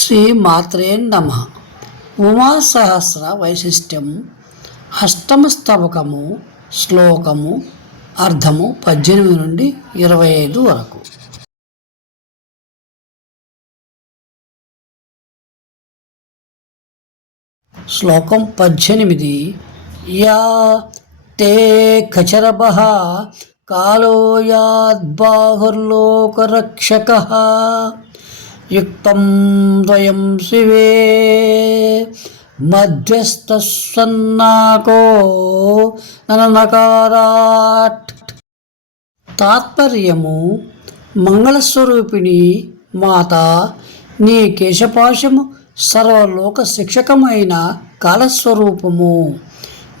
శ్రీ మాత్రే నమ. ఉమాసహస్ర వైశిష్ట్యం అష్టమ స్తవకము శ్లోకము అర్థము పద్దెనిమిది నుండి ఇరవై ఐదు వరకు. శ్లోకం పద్దెనిమిది. యా తే ఖచరభ కాలో యాద్బాహుర్లోకరక్షక యుక్తం ద్వయం శివే. మధ్యస్థస్వన్నాకో ననకారాట్ తాత్పర్యము మంగళస్వరూపిణి మాత నీ కేశపాశము సర్వలోక శిక్షకమైన కాలస్వరూపము.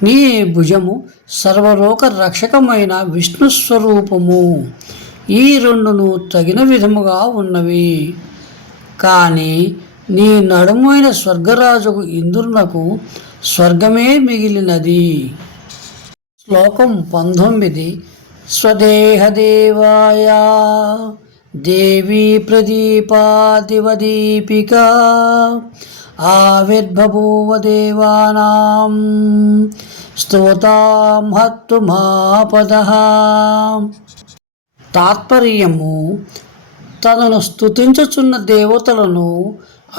నీ భుజము సర్వలోక రక్షకమైన విష్ణుస్వరూపము. ఈ రెండును తగిన విధముగా ఉన్నవి. కానీ నీ నడుమైన స్వర్గరాజుకు ఇంద్రునకు స్వర్గమే మిగిలినది. శ్లోకం పంతొమ్మిది. స్వదేహదేవాయ దేవీ ప్రదీపాదివదీపిక ఆవిర్బభూవ దేవానాం స్తోతాం హత్తుమాపద. తాత్పర్యము తనను స్తుతించుచున్న దేవతలను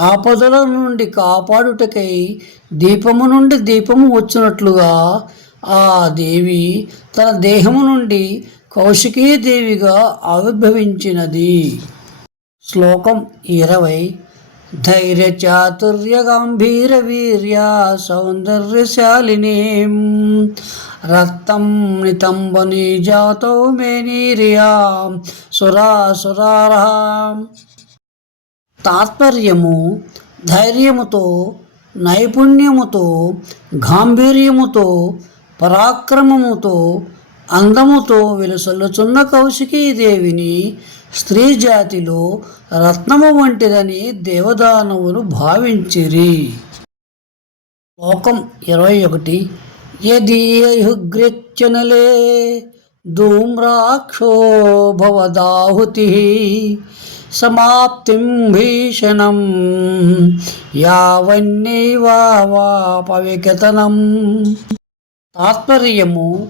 ఆపదల నుండి కాపాడుటకై దీపము నుండి దీపము వచ్చినట్లుగా ఆ దేవి తన దేహము నుండి కౌశికీ దేవిగా ఆవిర్భవించినది. శ్లోకం ఇరవై ధైర్య చాతుర్య గంభీర వీర్య సౌందర్యశాలిని రక్తం నితంబని జాతో మేనీర్యా సురాసురారా తాత్పర్యము ధైర్యముతో నైపుణ్యముతో గాంభీర్యముతో పరాక్రమముతో అందముతో వెలుసల్లుచున్న కౌశికీదేవిని స్త్రీ జాతిలో రత్నము వంటిదని దేవదానవులు భావించిరి. శ్లోకం ఇరవై ఒకటి. యదీయుగ్రెచ్చనలే ధూమ్రాక్షో భవదాహుతి సమాప్తిం భీషణం యావన్నేవాపవికతనం తాత్పర్యము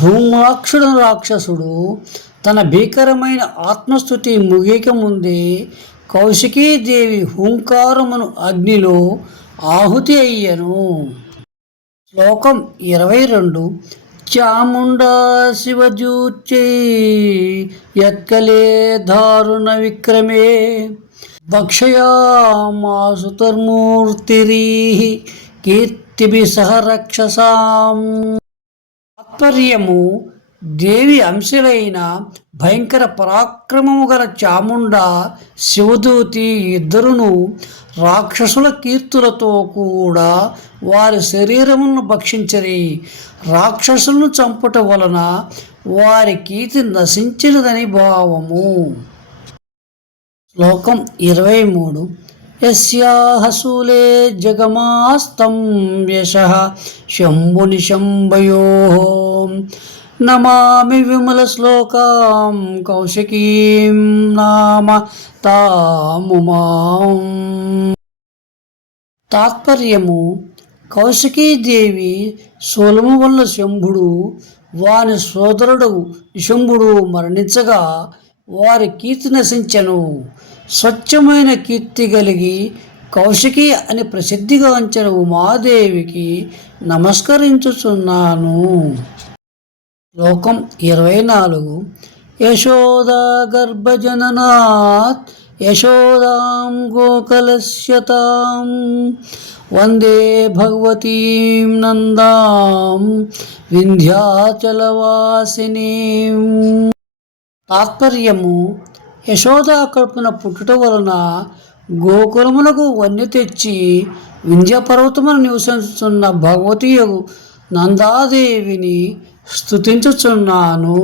ధూమ్రాక్షుడు రాక్షసుడు తన భీకరమైన ఆత్మస్థుతి ముగిక ముందే కౌశికీదేవి హుంకారమును అగ్నిలో ఆహుతి అయ్యను. శ్లోకం ఇరవై రెండు. చాముండా శివజూచై యత్కలే దారుణ విక్రమే భక్షయామాసుతర్మూర్తిరీ కీర్తిభి సహ రక్షసాం. తాత్పర్యము దేవి అంశలైన భయంకర పరాక్రమము గల చాముండ శివదూతి ఇద్దరును రాక్షసుల కీర్తులతో కూడా వారి శరీరమును భక్షించరి. రాక్షసులను చంపుట వలన వారి కీర్తి నశించినదని భావము. శ్లోకం ఇరవై మూడు. యస్యాహసూలే జగమాస్తం యశ శంభుని శంభయో నమామి విమలశ్లోకాం కౌశికీం నామ తాముమాం తాత్పర్యము కౌశికీదేవి సోలము వల్ల శంభుడు వాని సోదరుడు శంభుడు మరణించగా వారి కీర్తి నశించను. స్వచ్ఛమైన కీర్తి కలిగి కౌశికి అని ప్రసిద్ధిగాంచిన ఉమాదేవికి నమస్కరించుచున్నాను. శ్లోకం ఇరవై నాలుగు. యశోదా గర్భజననాత్ యశోదాం గోకలస్యతాం వందే భగవతీం నందాం వింధ్యాచలవాసిని. తాత్పర్యము యశోదా కడుపున పుట్టుట వలన గోకులమునకు వన్య తెచ్చి వింధ్యపర్వతమును నివసిస్తున్న భగవతీయగు నందాదేవిని స్థుతించుచున్నాను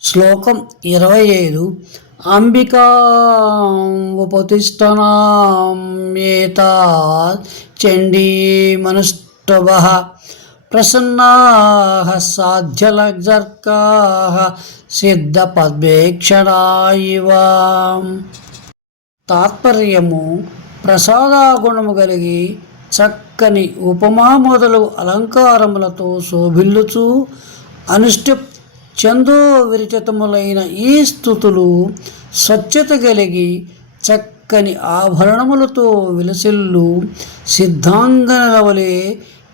శ్లోకం ఇరవై ఐదు అంబికాపతిష్టనాం ఏతా చండీ మనుష్టవ ప్రసన్నా సాధ్యలగ్జర్కా సిద్ధ పద్వేక్షణా ఇవ తాత్పర్యము ప్రసాదాగుణము కలిగి చక్కని ఉపమా మొదలు అలంకారములతో శోభిల్లుచు అనుష్ఠ చందో విరచితములైన ఈ స్థుతులు స్వచ్ఛత కలిగి చక్కని ఆభరణములతో విలసిల్లు సిద్ధాంగనల వలె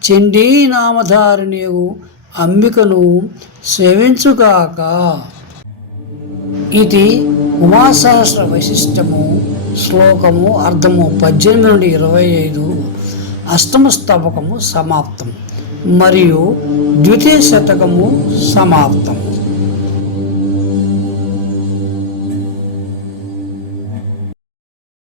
చండీ నామధారిణియు అంబికను సేవించుగాక. ఇది ఉమాసహస్ర వైశిష్టము శ్లోకము అర్థము పద్దెనిమిది నుండి ఇరవై ఐదు అష్టమ స్తవకము సమాప్తం. మరియు ద్వితీయ శతకము సమాప్తం.